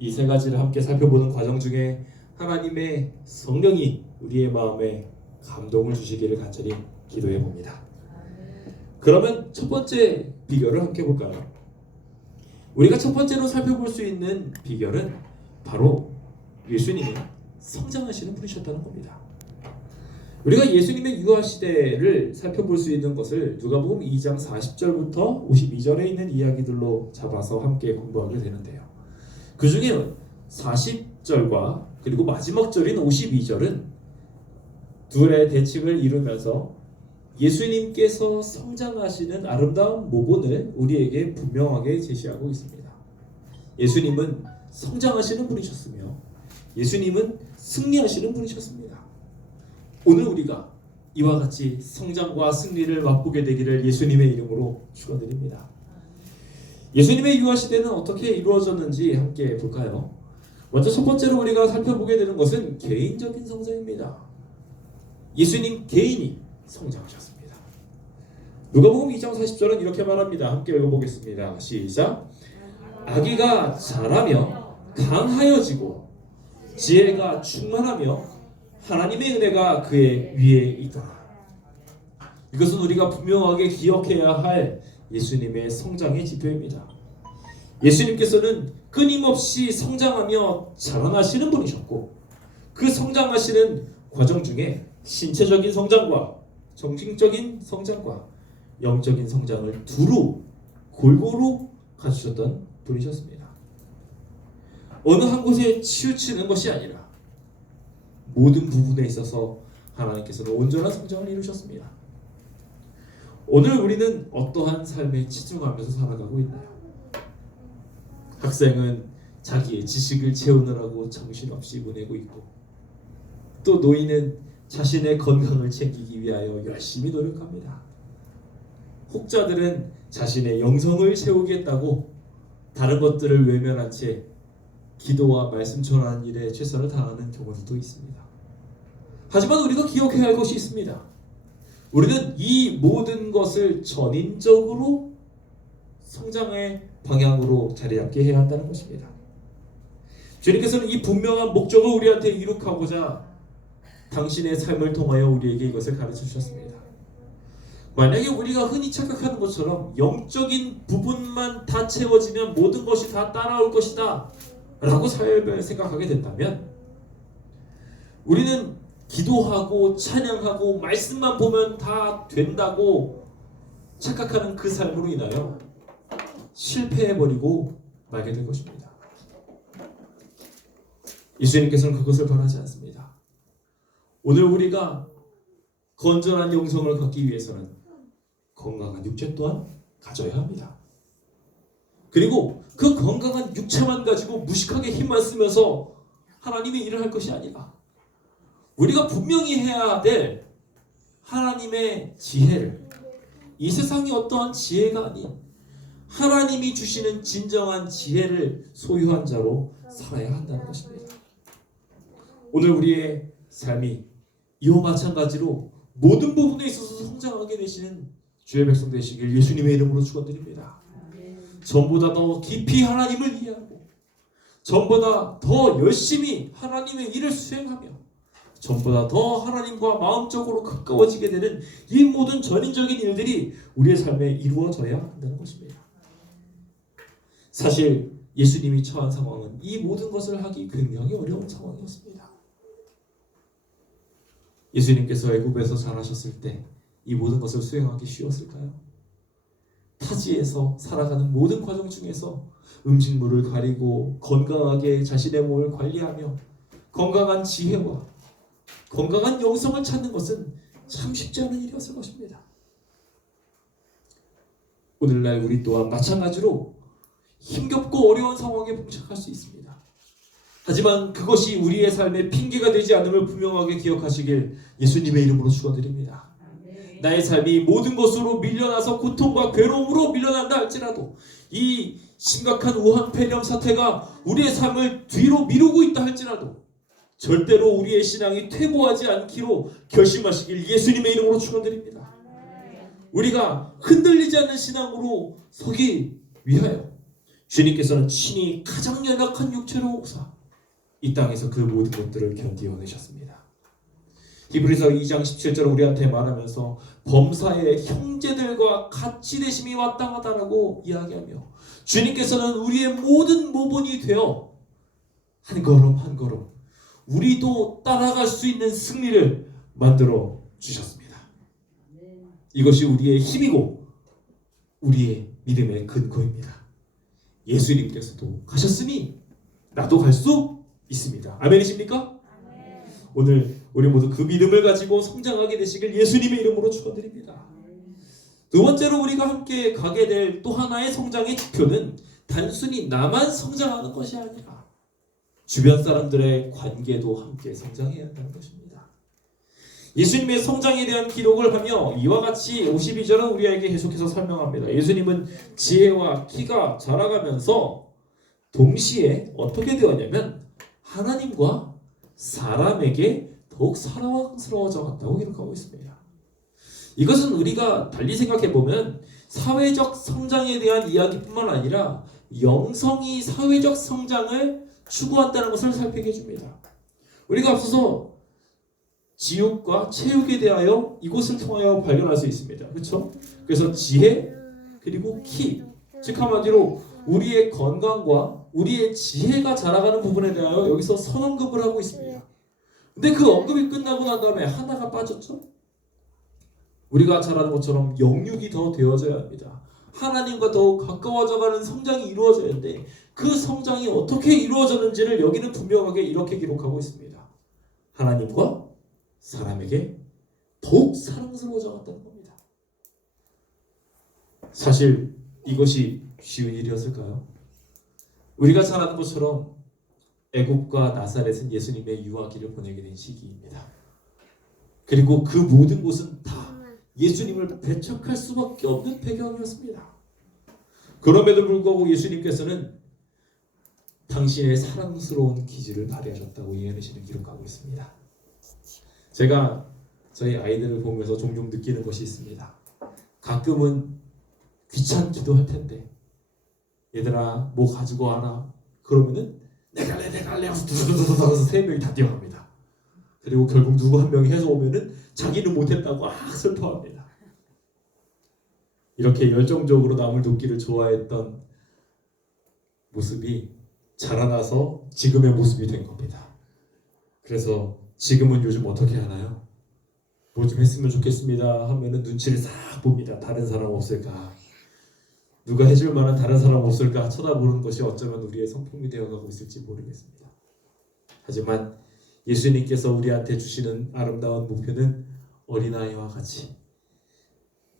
이 세 가지를 함께 살펴보는 과정 중에 하나님의 성령이 우리의 마음에 감동을 주시기를 간절히 기도해 봅니다. 그러면 첫 번째 비결을 함께 볼까요? 우리가 첫 번째로 살펴볼 수 있는 비결은 바로 예수님이 성장하시는 분이셨다는 겁니다. 우리가 예수님의 유아 시대를 살펴볼 수 있는 것을 누가복음 2장 40절부터 52절에 있는 이야기들로 잡아서 함께 공부하게 되는데요. 그 중에 40절과 그리고 마지막 절인 52절은 둘의 대칭을 이루면서 예수님께서 성장하시는 아름다운 모본을 우리에게 분명하게 제시하고 있습니다. 예수님은 성장하시는 분이셨으며 예수님은 승리하시는 분이셨습니다. 오늘 우리가 이와 같이 성장과 승리를 맛보게 되기를 예수님의 이름으로 축원드립니다. 예수님의 유아 시대는 어떻게 이루어졌는지 함께 볼까요? 먼저 첫 번째로 우리가 살펴보게 되는 것은 개인적인 성장입니다. 예수님 개인이 성장하셨습니다. 누가복음 2장 40절은 이렇게 말합니다. 함께 읽어보겠습니다. 시작. 아기가 자라며 강하여지고 지혜가 충만하며 하나님의 은혜가 그의 위에 있더라. 이것은 우리가 분명하게 기억해야 할 예수님의 성장의 지표입니다. 예수님께서는 끊임없이 성장하며 자라나시는 분이셨고 그 성장하시는 과정 중에 신체적인 성장과 정신적인 성장과 영적인 성장을 두루 골고루 갖추셨던 분이셨습니다. 어느 한 곳에 치우치는 것이 아니라 모든 부분에 있어서 하나님께서는 온전한 성장을 이루셨습니다. 오늘 우리는 어떠한 삶에 치중하면서 살아가고 있나요? 학생은 자기의 지식을 채우느라고 정신없이 보내고 있고 또 노인은 자신의 건강을 챙기기 위하여 열심히 노력합니다. 혹자들은 자신의 영성을 채우겠다고 다른 것들을 외면한 채 기도와 말씀 전하는 일에 최선을 다하는 경우도 있습니다. 하지만 우리가 기억해야 할 것이 있습니다. 우리는 이 모든 것을 전인적으로 성장의 방향으로 자리 잡게 해야 한다는 것입니다. 주님께서는 이 분명한 목적을 우리한테 이룩하고자 당신의 삶을 통하여 우리에게 이것을 가르쳐 주셨습니다. 만약에 우리가 흔히 착각하는 것처럼 영적인 부분만 다 채워지면 모든 것이 다 따라올 것이다 라고 삶을 생각하게 된다면 우리는 기도하고 찬양하고 말씀만 보면 다 된다고 착각하는 그 삶으로 인하여 실패해버리고 말게 될 것입니다. 예수님께서는 그것을 바라지 않습니다. 오늘 우리가 건전한 영성을 갖기 위해서는 건강한 육체 또한 가져야 합니다. 그리고 그 건강한 육체만 가지고 무식하게 힘만 쓰면서 하나님의 일을 할 것이 아니라 우리가 분명히 해야 될 하나님의 지혜를 이 세상이 어떠한 지혜가 아닌 하나님이 주시는 진정한 지혜를 소유한 자로 살아야 한다는 것입니다. 오늘 우리의 삶이 이와 마찬가지로 모든 부분에 있어서 성장하게 되시는 주의 백성 되시길 예수님의 이름으로 축원드립니다. 전보다 더 깊이 하나님을 이해하고 전보다 더 열심히 하나님의 일을 수행하며 전보다 더 하나님과 마음적으로 가까워지게 되는 이 모든 전인적인 일들이 우리의 삶에 이루어져야 한다는 것입니다. 사실 예수님이 처한 상황은 이 모든 것을 하기 굉장히 어려운 상황이었습니다. 예수님께서 애굽에서 자라셨을 때 이 모든 것을 수행하기 쉬웠을까요? 타지에서 살아가는 모든 과정 중에서 음식물을 가리고 건강하게 자신의 몸을 관리하며 건강한 지혜와 건강한 영성을 찾는 것은 참 쉽지 않은 일이었을 것입니다. 오늘날 우리 또한 마찬가지로 힘겹고 어려운 상황에 봉착할 수 있습니다. 하지만 그것이 우리의 삶에 핑계가 되지 않음을 분명하게 기억하시길 예수님의 이름으로 축원드립니다. 나의 삶이 모든 것으로 밀려나서 고통과 괴로움으로 밀려난다 할지라도 이 심각한 우한 폐렴 사태가 우리의 삶을 뒤로 미루고 있다 할지라도 절대로 우리의 신앙이 퇴보하지 않기로 결심하시길 예수님의 이름으로 축원드립니다. 우리가 흔들리지 않는 신앙으로 서기 위하여 주님께서는 친히 가장 연약한 육체로 오사 이 땅에서 그 모든 것들을 견디어내셨습니다. 히브리서 2장 17절 우리한테 말하면서 범사의 형제들과 같이 되심이 마땅하다라고 이야기하며 주님께서는 우리의 모든 모본이 되어 한 걸음 한 걸음 우리도 따라갈 수 있는 승리를 만들어 주셨습니다. 이것이 우리의 힘이고 우리의 믿음의 근거입니다. 예수님께서도 가셨으니 나도 갈 수 있습니다. 아멘이십니까? 오늘 우리 모두 그 믿음을 가지고 성장하게 되시길 예수님의 이름으로 축원드립니다. 두 번째로 우리가 함께 가게 될 또 하나의 성장의 지표는 단순히 나만 성장하는 것이 아니라 주변 사람들의 관계도 함께 성장해야 한다는 것입니다. 예수님의 성장에 대한 기록을 하며 이와 같이 52절은 우리에게 계속해서 설명합니다. 예수님은 지혜와 키가 자라가면서 동시에 어떻게 되었냐면 하나님과 사람에게 더욱 사랑스러워져 갔다고 기록하고 있습니다. 이것은 우리가 달리 생각해보면 사회적 성장에 대한 이야기뿐만 아니라 영성이 사회적 성장을 추구한다는 것을 살피게 해줍니다. 우리가 앞서서 지육과 체육에 대하여 이곳을 통하여 발견할 수 있습니다. 그렇죠? 그래서 지혜 그리고 키, 즉 한마디로 우리의 건강과 우리의 지혜가 자라가는 부분에 대하여 여기서 선언급을 하고 있습니다. 근데 그 언급이 끝나고 난 다음에 하나가 빠졌죠? 우리가 잘 아는 것처럼 영육이 더 되어져야 합니다. 하나님과 더욱 가까워져가는 성장이 이루어져야 하는데 그 성장이 어떻게 이루어졌는지를 여기는 분명하게 이렇게 기록하고 있습니다. 하나님과 사람에게 더욱 사랑스러워져 갔다는 겁니다. 사실 이것이 쉬운 일이었을까요? 우리가 잘 아는 것처럼 애굽과 나사렛은 예수님의 유아기를 보내게 된 시기입니다. 그리고 그 모든 곳은 다 예수님을 배척할 수밖에 없는 배경이었습니다. 그럼에도 불구하고 예수님께서는 당신의 사랑스러운 기질을 발휘하셨다고 이해하시는 기록하고 있습니다. 제가 저희 아이들을 보면서 종종 느끼는 것이 있습니다. 가끔은 귀찮기도 할 텐데 얘들아 뭐 가지고 와라 그러면은 내가 할래 하면서 두두두두두두 세 명이 다 뛰어갑니다. 그리고 결국 누구 한 명이 해서 오면은 자기는 못했다고 슬퍼합니다. 이렇게 열정적으로 남을 돕기를 좋아했던 모습이 자라나서 지금의 모습이 된 겁니다. 그래서 지금은 요즘 어떻게 하나요? 뭐 좀 했으면 좋겠습니다 하면은 눈치를 싹 봅니다. 다른 사람 없을까? 누가 해줄 만한 다른 사람 없을까 쳐다보는 것이 어쩌면 우리의 성품이 되어가고 있을지 모르겠습니다. 하지만 예수님께서 우리한테 주시는 아름다운 목표는 어린아이와 같이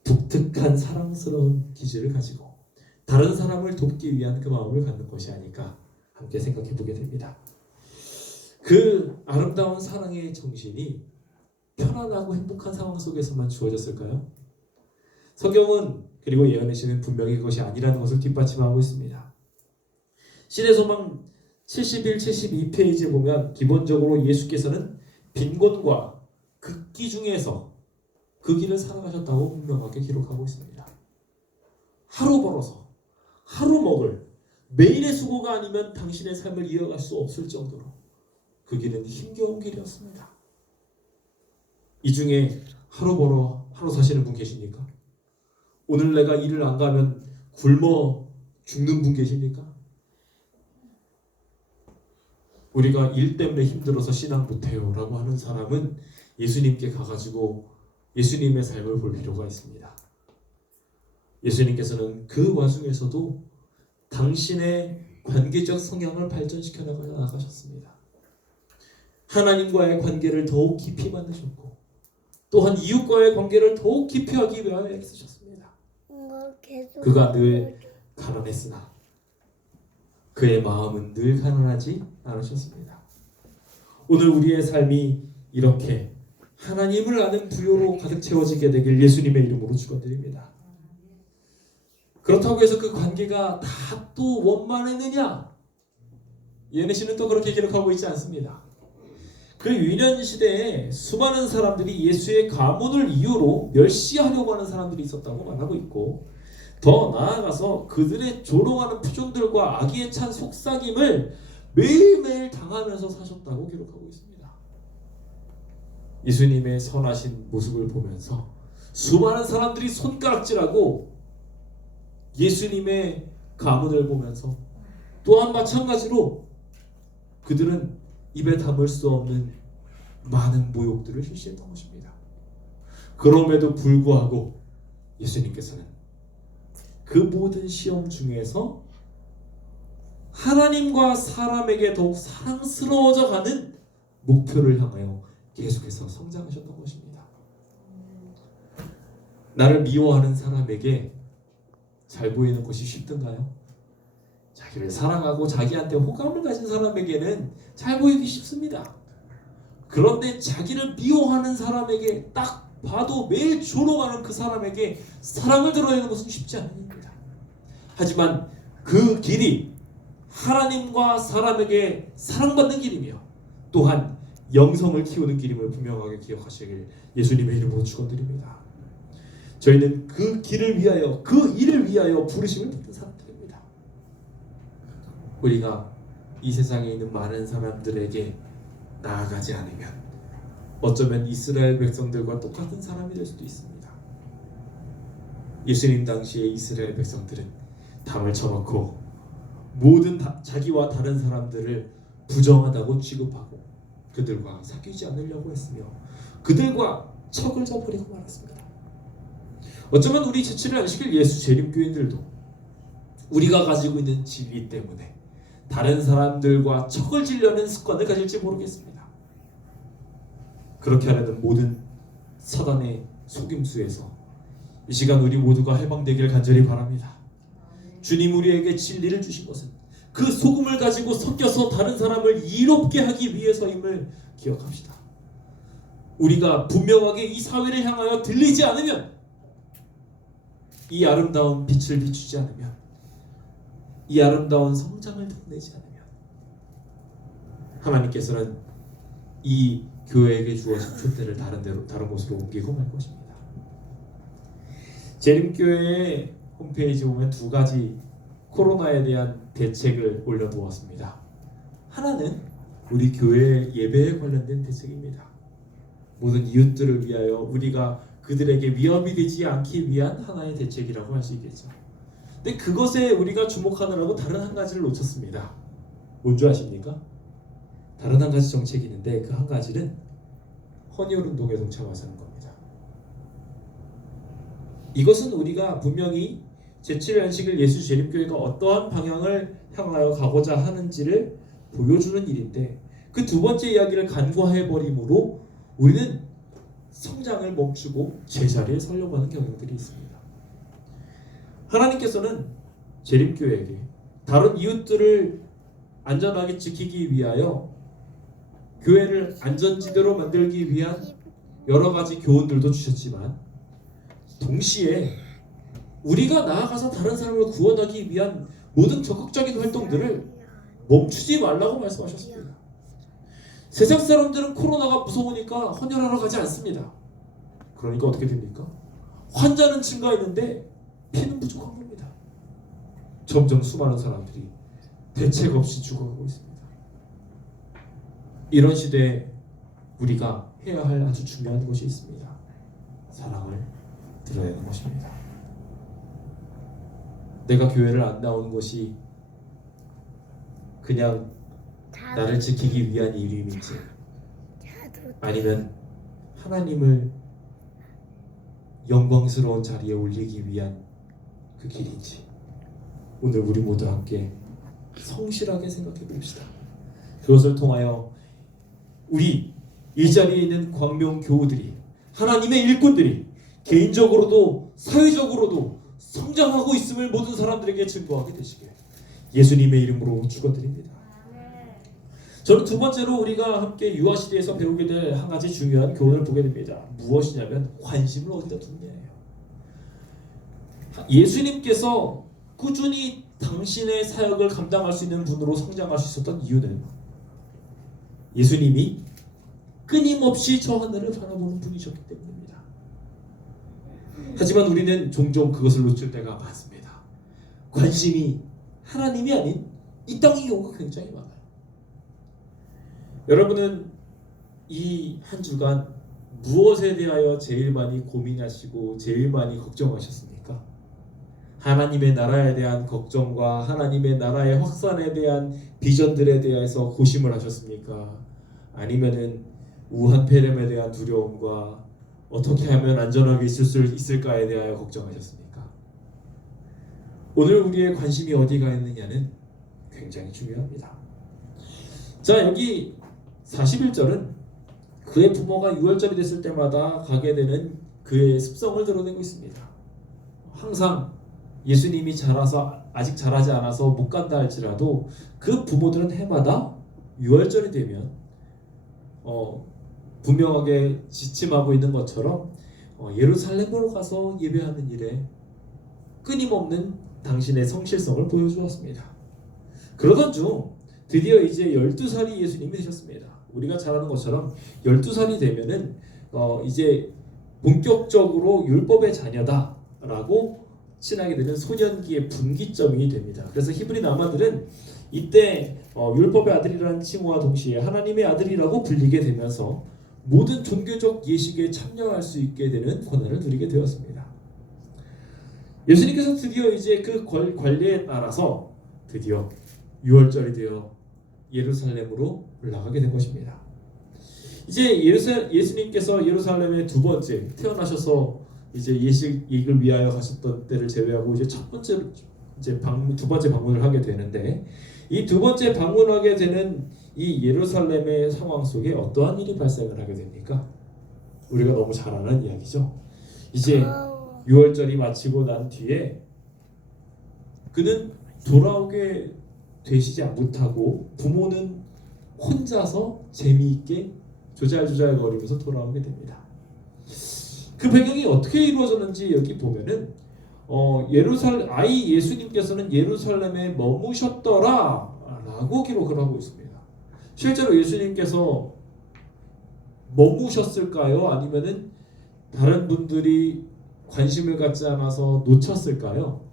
독특한 사랑스러운 기질을 가지고 다른 사람을 돕기 위한 그 마음을 갖는 것이 아닐까 함께 생각해 보게 됩니다. 그 아름다운 사랑의 정신이 편안하고 행복한 상황 속에서만 주어졌을까요? 성경은 그리고 예언의 시는 분명히 그것이 아니라는 것을 뒷받침하고 있습니다. 신의 소망 71, 72페이지에 보면 기본적으로 예수께서는 빈곤과 극기 중에서 그 길을 살아가셨다고 분명하게 기록하고 있습니다. 하루 벌어서 하루 먹을 매일의 수고가 아니면 당신의 삶을 이어갈 수 없을 정도로 그 길은 힘겨운 길이었습니다. 이 중에 하루 벌어 하루 사시는 분 계십니까? 오늘 내가 일을 안 가면 굶어 죽는 분 계십니까? 우리가 일 때문에 힘들어서 신앙 못해요 라고 하는 사람은 예수님께 가가지고 예수님의 삶을 볼 필요가 있습니다. 예수님께서는 그 와중에서도 당신의 관계적 성향을 발전시켜 나가셨습니다. 하나님과의 관계를 더욱 깊이 만드셨고 또한 이웃과의 관계를 더욱 깊이 하기 위하여 애쓰셨습니다. 그가 늘 가난했으나 그의 마음은 늘 가난하지 않으셨습니다. 오늘 우리의 삶이 이렇게 하나님을 아는 부요로 가득 채워지게 되길 예수님의 이름으로 축원드립니다. 그렇다고 해서 그 관계가 다 또 원만했느냐? 예언의 시는 또 그렇게 기록하고 있지 않습니다. 그 유년 시대에 수많은 사람들이 예수의 가문을 이유로 멸시하려고 하는 사람들이 있었다고 말하고 있고 더 나아가서 그들의 조롱하는 표정들과 악의에 찬 속삭임을 매일매일 당하면서 사셨다고 기록하고 있습니다. 예수님의 선하신 모습을 보면서 수많은 사람들이 손가락질하고 예수님의 가문을 보면서 또한 마찬가지로 그들은 입에 담을 수 없는 많은 모욕들을 실시했던 것입니다. 그럼에도 불구하고 예수님께서는 그 모든 시험 중에서 하나님과 사람에게 더욱 사랑스러워져 가는 목표를 향하여 계속해서 성장하셨던 것입니다. 나를 미워하는 사람에게 잘 보이는 것이 쉽던가요? 자기를 사랑하고 자기한테 호감을 가진 사람에게는 잘 보이기 쉽습니다. 그런데 자기를 미워하는 사람에게 딱 봐도 매일 조롱하는 그 사람에게 사랑을 드러내는 것은 쉽지 않은 일입니다. 하지만 그 길이 하나님과 사람에게 사랑받는 길이며 또한 영성을 키우는 길임을 분명하게 기억하시길 예수님의 이름으로 축원드립니다. 저희는 그 길을 위하여 그 일을 위하여 부르심을 받은 사람들입니다. 우리가 이 세상에 있는 많은 사람들에게 나아가지 않으면 어쩌면 이스라엘 백성들과 똑같은 사람이 될 수도 있습니다. 예수님 당시의 이스라엘 백성들은 담을 쳐놓고 모든 자기와 다른 사람들을 부정하다고 취급하고 그들과 사귀지 않으려고 했으며 그들과 척을 져버리고 말았습니다. 어쩌면 우리 제7일 안식일 예수 재림교인들도 우리가 가지고 있는 진리 때문에 다른 사람들과 척을 지려는 습관을 가질지 모르겠습니다. 그렇게 하려는 모든 사단의 속임수에서 이 시간 우리 모두가 해방되길 간절히 바랍니다. 주님 우리에게 진리를 주신 것은 그 소금을 가지고 섞여서 다른 사람을 이롭게 하기 위해서임을 기억합시다. 우리가 분명하게 이 사회를 향하여 들리지 않으면, 이 아름다운 빛을 비추지 않으면, 이 아름다운 성장을 드러내지 않으면 하나님께서는 이 교회에게 주어진 촛대를 다른 곳으로 옮기고 말 것입니다. 재림교회의 홈페이지 보면 두 가지 코로나에 대한 대책을 올려놓았습니다. 하나는 우리 교회 예배에 관련된 대책입니다. 모든 이웃들을 위하여 우리가 그들에게 위협이 되지 않기 위한 하나의 대책이라고 할 수 있겠죠. 근데 그것에 우리가 주목하느라고 다른 한 가지를 놓쳤습니다. 뭔지 아십니까? 다른 한 가지 정책이 있는데 그 한 가지는 헌혈운동에 동참하자는 겁니다. 이것은 우리가 분명히 제7일 안식일 예수 재림교회가 어떠한 방향을 향하여 가고자 하는지를 보여주는 일인데, 그 두 번째 이야기를 간과해버림으로 우리는 성장을 멈추고 제자리에 서려고 하는 경향들이 있습니다. 하나님께서는 재림교회에게 다른 이웃들을 안전하게 지키기 위하여 교회를 안전지대로 만들기 위한 여러 가지 교훈들도 주셨지만, 동시에 우리가 나아가서 다른 사람을 구원하기 위한 모든 적극적인 활동들을 멈추지 말라고 말씀하셨습니다. 세상 사람들은 코로나가 무서우니까 헌혈하러 가지 않습니다. 그러니까 어떻게 됩니까? 환자는 증가했는데 피는 부족한 겁니다. 점점 수많은 사람들이 대책 없이 죽어가고 있습니다. 이런 시대에 우리가 해야 할 아주 중요한 것이 있습니다. 사랑을 드러내는 것입니다. 내가 교회를 안 나오는 것이 그냥 나를 지키기 위한 일임인지, 아니면 하나님을 영광스러운 자리에 올리기 위한 그 길인지, 오늘 우리 모두 함께 성실하게 생각해 봅시다. 그것을 통하여 우리 이 자리에 있는 광명 교우들이, 하나님의 일꾼들이 개인적으로도 사회적으로도 성장하고 있음을 모든 사람들에게 증거하게 되시길 예수님의 이름으로 축원드립니다. 저는 두 번째로 우리가 함께 유아시대에서 배우게 될 한 가지 중요한 교훈을 보게 됩니다. 무엇이냐면 관심을 어디다 두느냐예요. 예수님께서 꾸준히 당신의 사역을 감당할 수 있는 분으로 성장할 수 있었던 이유는 예수님이 끊임없이 저 하늘을 바라보는 분이셨기 때문입니다. 하지만 우리는 종종 그것을 놓칠 때가 많습니다. 관심이 하나님이 아닌 이 땅의 경우가 굉장히 많아요. 여러분은 이 한 주간 무엇에 대하여 제일 많이 고민하시고 제일 많이 걱정하셨습니까? 하나님의 나라에 대한 걱정과 하나님의 나라의 확산에 대한 비전들에 대해서 고심을 하셨습니까? 아니면은 우한 폐렴에 대한 두려움과 어떻게 하면 안전하게 있을 수 있을까에 대하여 걱정하셨습니까? 오늘 우리의 관심이 어디가 있느냐는 굉장히 중요합니다. 자, 여기 41절은 그의 부모가 유월절이 됐을 때마다 가게 되는 그의 습성을 드러내고 있습니다. 항상 예수님이 아직 자라지 않아서 못 간다 할지라도 그 부모들은 해마다 유월절이 되면 분명하게 지침하고 있는 것처럼 예루살렘으로 가서 예배하는 일에 끊임없는 당신의 성실성을 보여주었습니다. 그러던 중 드디어 이제 12살이 예수님이 되셨습니다. 우리가 잘 아는 것처럼 12살이 되면은 이제 본격적으로 율법의 자녀다라고 칭하게 되는 소년기의 분기점이 됩니다. 그래서 히브리 남아들은 이때 율법의 아들이라는 칭호와 동시에 하나님의 아들이라고 불리게 되면서 모든 종교적 예식에 참여할 수 있게 되는 권한을 누리게 되었습니다. 예수님께서 드디어 이제 그 관리에 따라서 드디어 유월절이 되어 예루살렘으로 올라가게 된 것입니다. 이제 예수님께서 예루살렘에 두 번째 태어나셔서 이제 예식을 위하여 가셨던 때를 제외하고 이제 두 번째 방문을 하게 되는데, 이 두 번째 방문하게 되는 이 예루살렘의 상황 속에 어떠한 일이 발생을 하게 됩니까? 우리가 너무 잘 아는 이야기죠. 이제 유월절이 마치고 난 뒤에 그는 돌아오게 되시지 못하고 부모는 혼자서 재미있게 조잘조잘 거리면서 돌아오게 됩니다. 그 배경이 어떻게 이루어졌는지 여기 보면은 아이 예수님께서는 예루살렘에 머무셨더라라고 기록을 하고 있습니다. 실제로 예수님께서 머무셨을까요? 아니면은 다른 분들이 관심을 갖지 않아서 놓쳤을까요?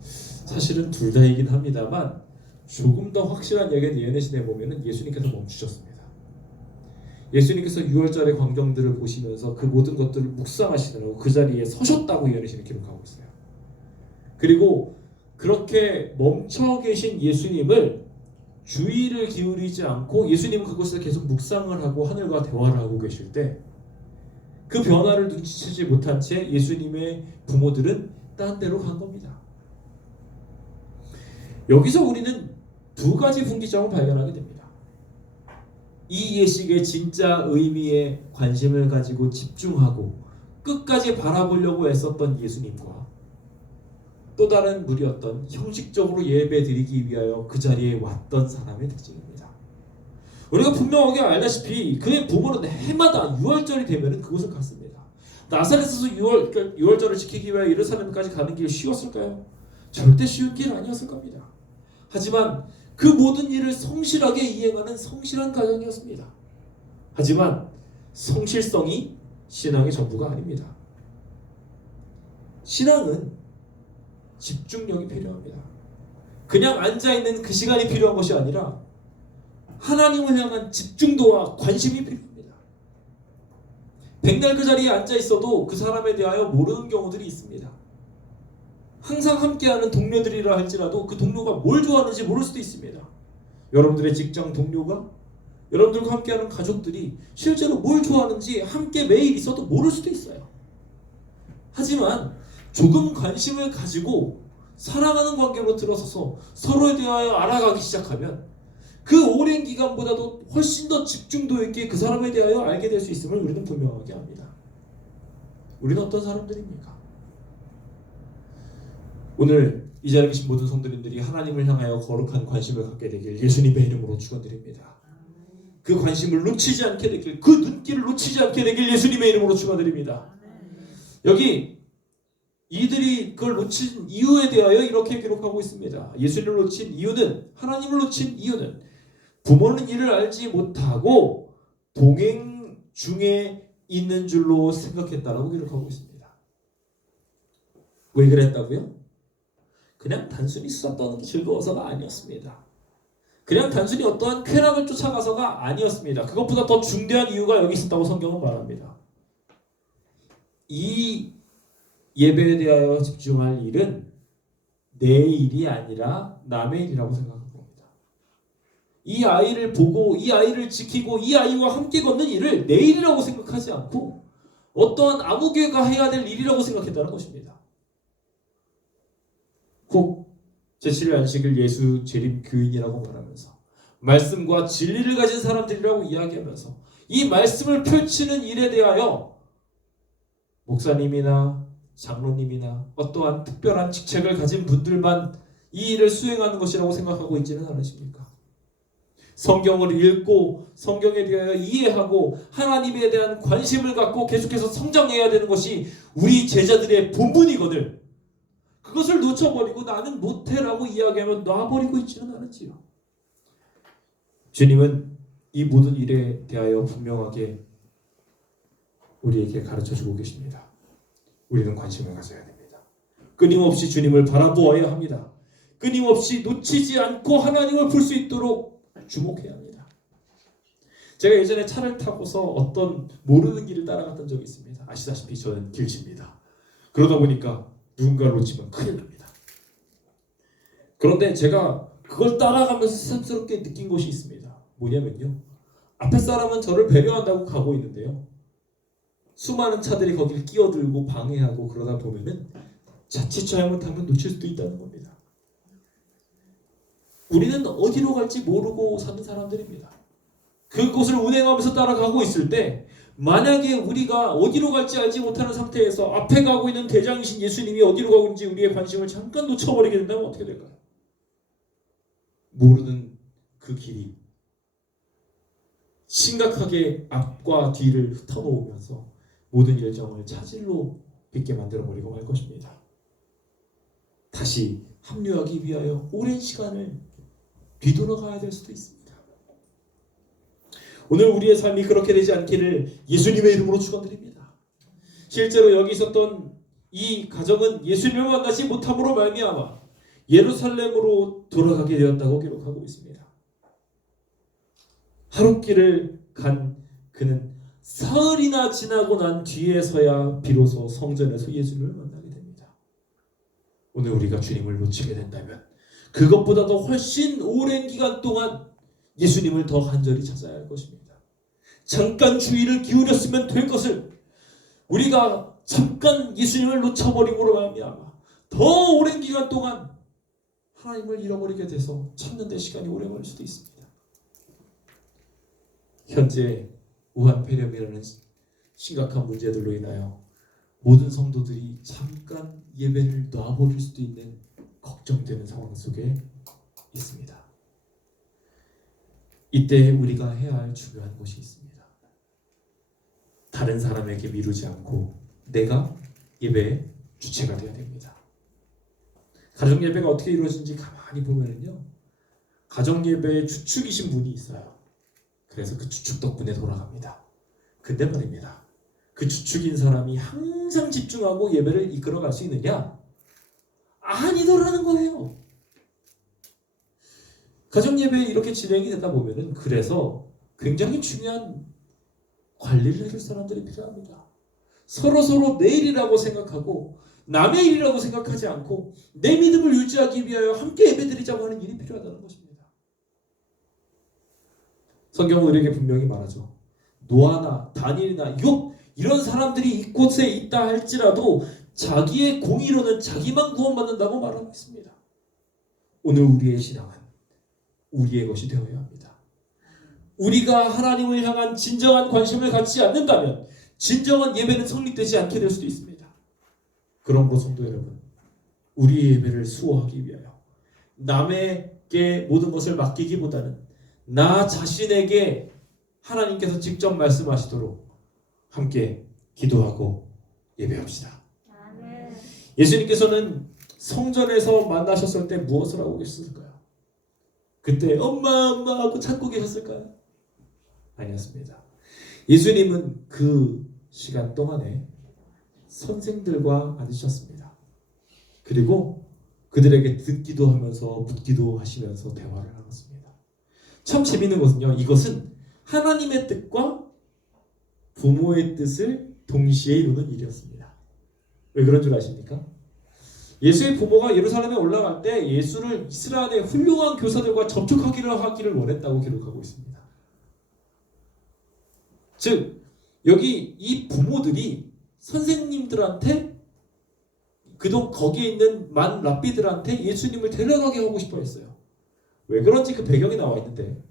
사실은 둘 다이긴 합니다만 조금 더 확실한 이야기는 예언의 시대에 보면은 예수님께서 멈추셨습니다. 예수님께서 유월절의 광경들을 보시면서 그 모든 것들을 묵상하시느라고 그 자리에 서셨다고 예언의 시는 기록하고 있어요. 그리고 그렇게 멈춰 계신 예수님을 주의를 기울이지 않고 예수님은 그곳에서 계속 묵상을 하고 하늘과 대화를 하고 계실 때 그 변화를 눈치채지 못한 채 예수님의 부모들은 딴 데로 간 겁니다. 여기서 우리는 두 가지 분기점을 발견하게 됩니다. 이 예식의 진짜 의미에 관심을 가지고 집중하고 끝까지 바라보려고 애썼던 예수님과 또 다른 무리였던 형식적으로 예배드리기 위하여 그 자리에 왔던 사람의 특징입니다. 우리가 분명하게 알다시피 그의 부모는 해마다 유월절이 되면 그곳을 갔습니다. 나사렛에서 유월절을 지키기 위하여 예루살렘까지 가는 길 쉬웠을까요? 절대 쉬운 길 아니었을 겁니다. 하지만 그 모든 일을 성실하게 이행하는 성실한 가정이었습니다. 하지만 성실성이 신앙의 전부가 아닙니다. 신앙은 집중력이 필요합니다. 그냥 앉아있는 그 시간이 필요한 것이 아니라 하나님을 향한 집중도와 관심이 필요합니다. 백날 그 자리에 앉아있어도 그 사람에 대하여 모르는 경우들이 있습니다. 항상 함께하는 동료들이라 할지라도 그 동료가 뭘 좋아하는지 모를 수도 있습니다. 여러분들의 직장 동료가 여러분들과 함께하는 가족들이 실제로 뭘 좋아하는지 함께 매일 있어도 모를 수도 있어요. 하지만 조금 관심을 가지고 사랑하는 관계로 들어서서 서로에 대하여 알아가기 시작하면 그 오랜 기간보다도 훨씬 더 집중도 있게 그 사람에 대하여 알게 될 수 있음을 우리는 분명하게 합니다. 우리는 어떤 사람들입니까? 오늘 이 자리에 계신 모든 성도님들이 하나님을 향하여 거룩한 관심을 갖게 되길 예수님의 이름으로 축원드립니다. 그 관심을 놓치지 않게 되길, 그 눈길을 놓치지 않게 되길 예수님의 이름으로 축원드립니다. 여기 이들이 그걸 놓친 이유에 대하여 이렇게 기록하고 있습니다. 예수님을 놓친 이유는, 하나님을 놓친 이유는 부모는 이를 알지 못하고 동행 중에 있는 줄로 생각했다라고 기록하고 있습니다. 왜 그랬다고요? 그냥 단순히 수다 떠는 게 즐거워서가 아니었습니다. 그냥 단순히 어떠한 쾌락을 쫓아가서가 아니었습니다. 그것보다 더 중대한 이유가 여기 있었다고 성경은 말합니다. 이 예배에 대하여 집중할 일은 내 일이 아니라 남의 일이라고 생각합니다. 이 아이를 보고 이 아이를 지키고 이 아이와 함께 걷는 일을 내 일이라고 생각하지 않고 어떠한 아무 교회가 해야 될 일이라고 생각했다는 것입니다. 꼭 제7일 안식을 예수 재림 교인이라고 말하면서 말씀과 진리를 가진 사람들이라고 이야기하면서 이 말씀을 펼치는 일에 대하여 목사님이나 장로님이나 어떠한 특별한 직책을 가진 분들만 이 일을 수행하는 것이라고 생각하고 있지는 않으십니까? 성경을 읽고 성경에 대하여 이해하고 하나님에 대한 관심을 갖고 계속해서 성장해야 되는 것이 우리 제자들의 본분이거늘 그것을 놓쳐버리고 나는 못해라고 이야기하면 놔버리고 있지는 않은지요. 주님은 이 모든 일에 대하여 분명하게 우리에게 가르쳐주고 계십니다. 우리는 관심을 가져야 됩니다. 끊임없이 주님을 바라보아야 합니다. 끊임없이 놓치지 않고 하나님을 볼 수 있도록 주목해야 합니다. 제가 예전에 차를 타고서 어떤 모르는 길을 따라갔던 적이 있습니다. 아시다시피 저는 길치입니다. 그러다 보니까 누군가를 놓치면 큰일 납니다. 그런데 제가 그걸 따라가면서 새삼스럽게 느낀 것이 있습니다. 뭐냐면요. 앞에 사람은 저를 배려한다고 가고 있는데요. 수많은 차들이 거길 끼어들고 방해하고 그러다 보면은 자칫 잘못하면 놓칠 수도 있다는 겁니다. 우리는 어디로 갈지 모르고 사는 사람들입니다. 그곳을 운행하면서 따라가고 있을 때 만약에 우리가 어디로 갈지 알지 못하는 상태에서 앞에 가고 있는 대장이신 예수님이 어디로 가고 있는지 우리의 관심을 잠깐 놓쳐버리게 된다면 어떻게 될까요? 모르는 그 길이 심각하게 앞과 뒤를 흩어놓으면서 모든 일정을 차질로 빚게 만들어버리고 말 것입니다. 다시 합류하기 위하여 오랜 시간을 뒤돌아가야 될 수도 있습니다. 오늘 우리의 삶이 그렇게 되지 않기를 예수님의 이름으로 축원드립니다. 실제로 여기 있었던 이 가정은 예수님을 만나지 못함으로 말미암아 예루살렘으로 돌아가게 되었다고 기록하고 있습니다. 하룻길을 간 그는 사흘이나 지나고 난 뒤에서야 비로소 성전에서 예수님을 만나게 됩니다. 오늘 우리가 주님을 놓치게 된다면 그것보다도 훨씬 오랜 기간 동안 예수님을 더 간절히 찾아야 할 것입니다. 잠깐 주의를 기울였으면 될 것을 우리가 잠깐 예수님을 놓쳐버림으로 말미암아 더 오랜 기간 동안 하나님을 잃어버리게 돼서 찾는 데 시간이 오래 걸릴 수도 있습니다. 현재 우한 폐렴이라는 심각한 문제들로 인하여 모든 성도들이 잠깐 예배를 놔버릴 수도 있는 걱정되는 상황 속에 있습니다. 이때 우리가 해야 할 중요한 것이 있습니다. 다른 사람에게 미루지 않고 내가 예배의 주체가 되어야 됩니다. 가정 예배가 어떻게 이루어지는지 가만히 보면요, 가정 예배의 주축이신 분이 있어요. 그래서 그 주축 덕분에 돌아갑니다. 근데 말입니다, 그 주축인 사람이 항상 집중하고 예배를 이끌어갈 수 있느냐? 아니더라는 거예요. 가정 예배 이렇게 진행이 되다 보면은 그래서 굉장히 중요한 관리를 해줄 사람들이 필요합니다. 서로 내 일이라고 생각하고 남의 일이라고 생각하지 않고 내 믿음을 유지하기 위하여 함께 예배드리자고 하는 일이 필요하다는 것입니다. 성경은 우리에게 분명히 말하죠. 노아나 다니엘이나 욥 이런 사람들이 이곳에 있다 할지라도 자기의 공의로는 자기만 구원받는다고 말하고 있습니다. 오늘 우리의 신앙은 우리의 것이 되어야 합니다. 우리가 하나님을 향한 진정한 관심을 갖지 않는다면 진정한 예배는 성립되지 않게 될 수도 있습니다. 그러므로 성도 여러분, 우리의 예배를 수호하기 위하여 남에게 모든 것을 맡기기보다는 나 자신에게 하나님께서 직접 말씀하시도록 함께 기도하고 예배합시다. 예수님께서는 성전에서 만나셨을 때 무엇을 하고 계셨을까요? 그때 엄마 하고 찾고 계셨을까요? 아니었습니다. 예수님은 그 시간 동안에 선생들과 앉으셨습니다. 그리고 그들에게 듣기도 하면서 묻기도 하시면서 대화를 나눴습니다. 참 재미있는 것은요, 이것은 하나님의 뜻과 부모의 뜻을 동시에 이루는 일이었습니다. 왜 그런 줄 아십니까? 예수의 부모가 예루살렘에 올라갈 때 예수를 이스라엘의 훌륭한 교사들과 접촉하기를 원했다고 기록하고 있습니다. 즉 여기 이 부모들이 선생님들한테 그동 거기에 있는 만 랍비들한테 예수님을 데려가게 하고 싶어 했어요. 왜 그런지 그 배경이 나와 있는데,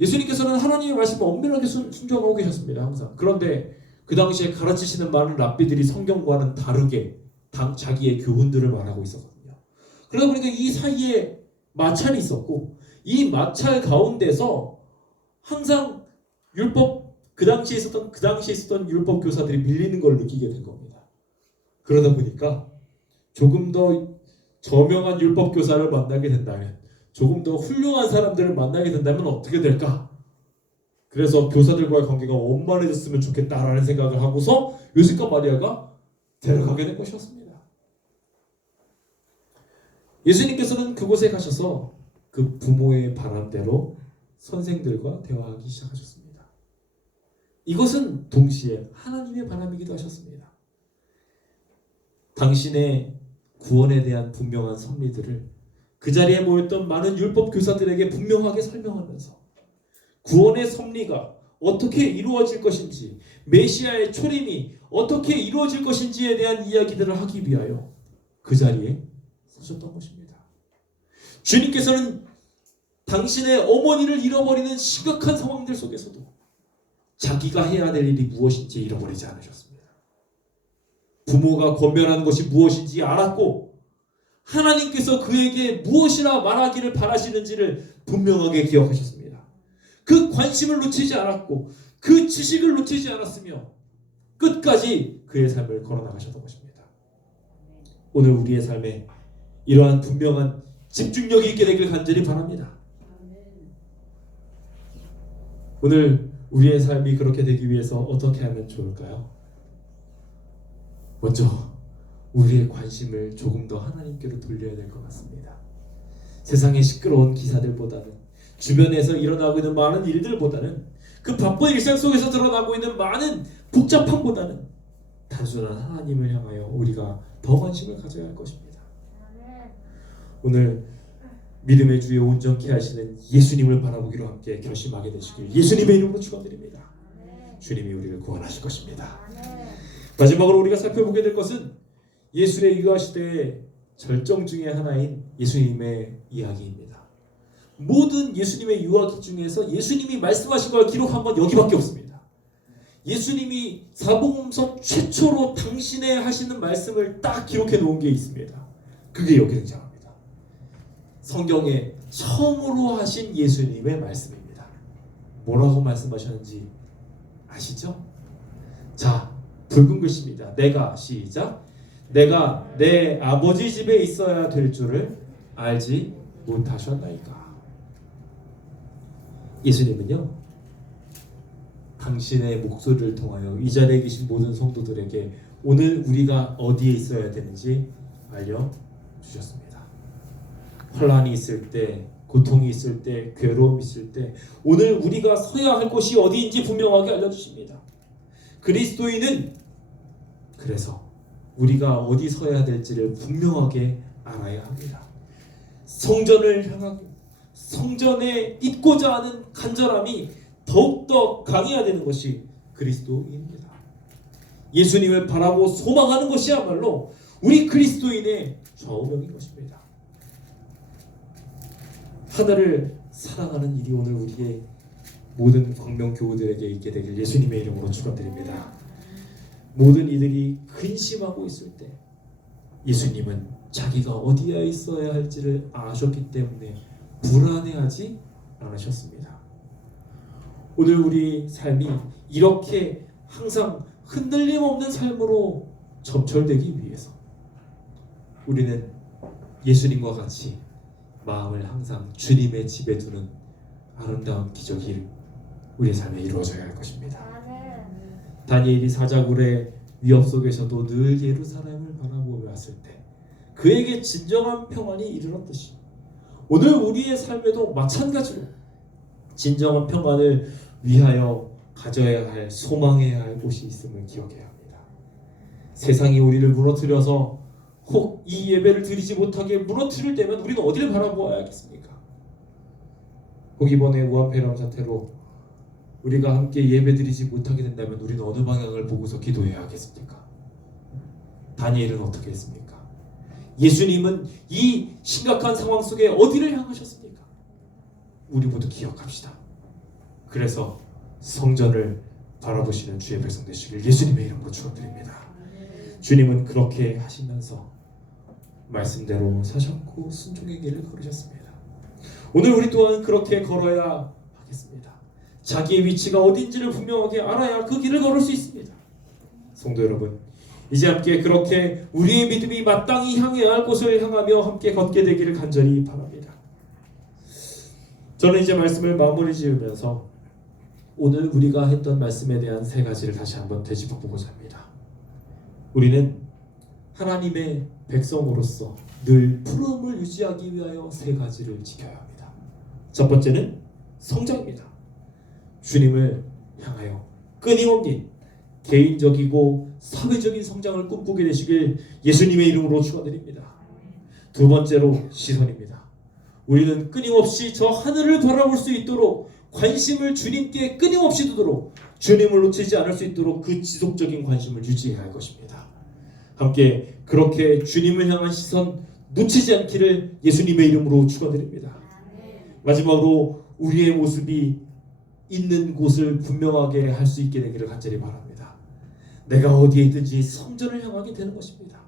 예수님께서는 하나님의 말씀을 엄밀하게 순종하고 계셨습니다. 항상. 그런데 그 당시에 가르치시는 많은 랍비들이 성경과는 다르게 자기의 교훈들을 말하고 있었거든요. 그러다 보니까 이 사이에 마찰이 있었고, 이 마찰 가운데서 항상 그 당시에 있었던 율법 교사들이 밀리는 걸 느끼게 된 겁니다. 그러다 보니까 조금 더 저명한 율법 교사를 만나게 된다면, 조금 더 훌륭한 사람들을 만나게 된다면 어떻게 될까? 그래서 교사들과의 관계가 원만해졌으면 좋겠다라는 생각을 하고서 요셉과 마리아가 데려가게 된 것이었습니다. 예수님께서는 그곳에 가셔서 그 부모의 바람대로 선생들과 대화하기 시작하셨습니다. 이것은 동시에 하나님의 바람이기도 하셨습니다. 당신의 구원에 대한 분명한 섭리들을 그 자리에 모였던 많은 율법 교사들에게 분명하게 설명하면서 구원의 섭리가 어떻게 이루어질 것인지, 메시아의 초림이 어떻게 이루어질 것인지에 대한 이야기들을 하기 위하여 그 자리에 서셨던 것입니다. 주님께서는 당신의 어머니를 잃어버리는 심각한 상황들 속에서도 자기가 해야 될 일이 무엇인지 잃어버리지 않으셨습니다. 부모가 권면하는 것이 무엇인지 알았고, 하나님께서 그에게 무엇이라 말하기를 바라시는지를 분명하게 기억하셨습니다. 그 관심을 놓치지 않았고 그 지식을 놓치지 않았으며 끝까지 그의 삶을 걸어나가셨던 것입니다. 오늘 우리의 삶에 이러한 분명한 집중력이 있게 되길 간절히 바랍니다. 오늘 우리의 삶이 그렇게 되기 위해서 어떻게 하면 좋을까요? 먼저 우리의 관심을 조금 더 하나님께로 돌려야 될 것 같습니다. 세상의 시끄러운 기사들보다는, 주변에서 일어나고 있는 많은 일들보다는, 그 바쁜 일상 속에서 드러나고 있는 많은 복잡함보다는 단순한 하나님을 향하여 우리가 더 관심을 가져야 할 것입니다. 오늘 믿음의 주에 온전케 하시는 예수님을 바라보기로 함께 결심하게 되시길 예수님의 이름으로 축원드립니다. 주님이 우리를 구원하실 것입니다. 마지막으로 우리가 살펴보게 될 것은 예수의 유아 시대의 절정 중에 하나인 예수님의 이야기입니다. 모든 예수님의 유아기 중에서 예수님이 말씀하신 걸 기록한 건 여기밖에 없습니다. 예수님이 사복음서 최초로 당신의 하시는 말씀을 딱 기록해 놓은 게 있습니다. 그게 여기 등장합니다. 성경에 처음으로 하신 예수님의 말씀입니다. 뭐라고 말씀하셨는지 아시죠? 자, 붉은 글씨입니다. 내가 내 아버지 집에 있어야 될 줄을 알지 못하셨나이까. 예수님은요, 당신의 목소리를 통하여 이 자리에 계신 모든 성도들에게 오늘 우리가 어디에 있어야 되는지 알려주셨습니다. 혼란이 있을 때, 고통이 있을 때, 괴로움이 있을 때 오늘 우리가 서야 할 곳이 어디인지 분명하게 알려주십니다. 그리스도인은 그래서 우리가 어디 서야 될지를 분명하게 알아야 합니다. 성전을 향하고 성전에 있고자 하는 간절함이 더욱더 강해야 되는 것이 그리스도인입니다. 예수님을 바라고 소망하는 것이야말로 우리 그리스도인의 좌우명인 것입니다. 하늘을 사랑하는 일이 오늘 우리의 모든 광명교우들에게 있게 되길 예수님의 이름으로 축원드립니다. 모든 이들이 근심하고 있을 때 예수님은 자기가 어디에 있어야 할지를 아셨기 때문에 불안해하지 않으셨습니다. 오늘 우리 삶이 이렇게 항상 흔들림 없는 삶으로 점철되기 위해서 우리는 예수님과 같이 마음을 항상 주님의 집에 두는 아름다운 기적이 우리의 삶에 이루어져야 할 것입니다. 다니엘이 사자굴의 위협 속에서도 늘 예루살렘을 바라보며 왔을 때 그에게 진정한 평안이 이르렀듯이 오늘 우리의 삶에도 마찬가지로 진정한 평안을 위하여 가져야 할, 소망해야 할 곳이 있음을 기억해야 합니다. 세상이 우리를 무너뜨려서 혹 이 예배를 드리지 못하게 무너뜨릴 때면 우리는 어디를 바라보아야겠습니까? 혹 이번에 우한폐렴 사태로 우리가 함께 예배 드리지 못하게 된다면 우리는 어느 방향을 보고서 기도해야 하겠습니까? 다니엘은 어떻게 했습니까? 예수님은 이 심각한 상황 속에 어디를 향하셨습니까? 우리 모두 기억합시다. 그래서 성전을 바라보시는 주의 백성 되시길 예수님의 이름으로 축원드립니다. 주님은 그렇게 하시면서 말씀대로 사셨고 순종의 길을 걸으셨습니다. 오늘 우리 또한 그렇게 걸어야 하겠습니다. 자기의 위치가 어딘지를 분명하게 알아야 그 길을 걸을 수 있습니다. 성도 여러분, 이제 함께 그렇게 우리의 믿음이 마땅히 향해야 할 곳을 향하며 함께 걷게 되기를 간절히 바랍니다. 저는 이제 말씀을 마무리 지으면서 오늘 우리가 했던 말씀에 대한 세 가지를 다시 한번 되짚어보고자 합니다. 우리는 하나님의 백성으로서 늘 푸름을 유지하기 위하여 세 가지를 지켜야 합니다. 첫 번째는 성장입니다. 주님을 향하여 끊임없는 개인적이고 사회적인 성장을 꿈꾸게 되시길 예수님의 이름으로 축원드립니다. 두 번째로 시선입니다. 우리는 끊임없이 저 하늘을 바라볼 수 있도록 관심을 주님께 끊임없이 두도록 주님을 놓치지 않을 수 있도록 그 지속적인 관심을 유지해야 할 것입니다. 함께 그렇게 주님을 향한 시선 놓치지 않기를 예수님의 이름으로 축원드립니다. 마지막으로 우리의 모습이 있는 곳을 분명하게 할 수 있게 되기를 간절히 바랍니다. 내가 어디에 있든지 성전을 향하게 되는 것입니다.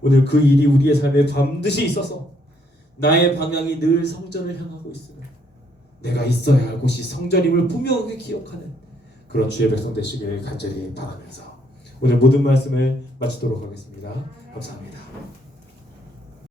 오늘 그 일이 우리의 삶에 반드시 있어서 나의 방향이 늘 성전을 향하고 있으며 내가 있어야 할 곳이 성전임을 분명하게 기억하는 그런 주의 백성 되시기를 간절히 바라면서 오늘 모든 말씀을 마치도록 하겠습니다. 감사합니다.